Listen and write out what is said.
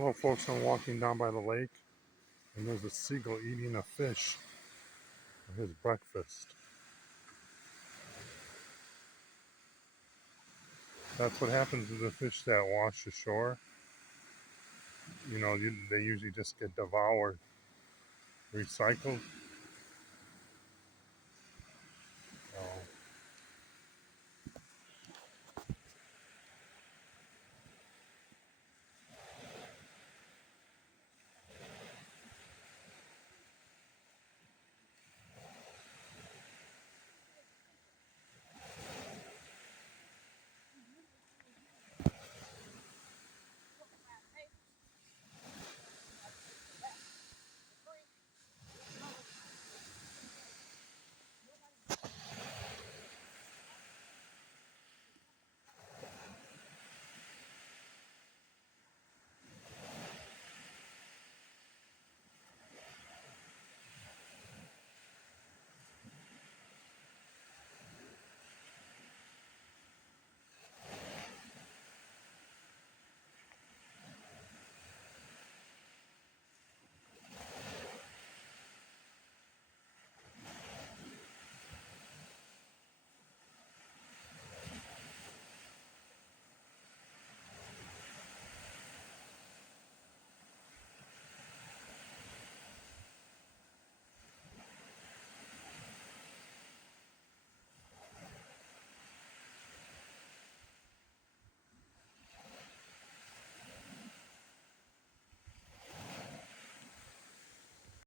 Well, folks, I'm walking down by the lake, and there's a seagull eating a fish for his breakfast. That's what happens to the fish that wash ashore. They usually just get devoured, recycled.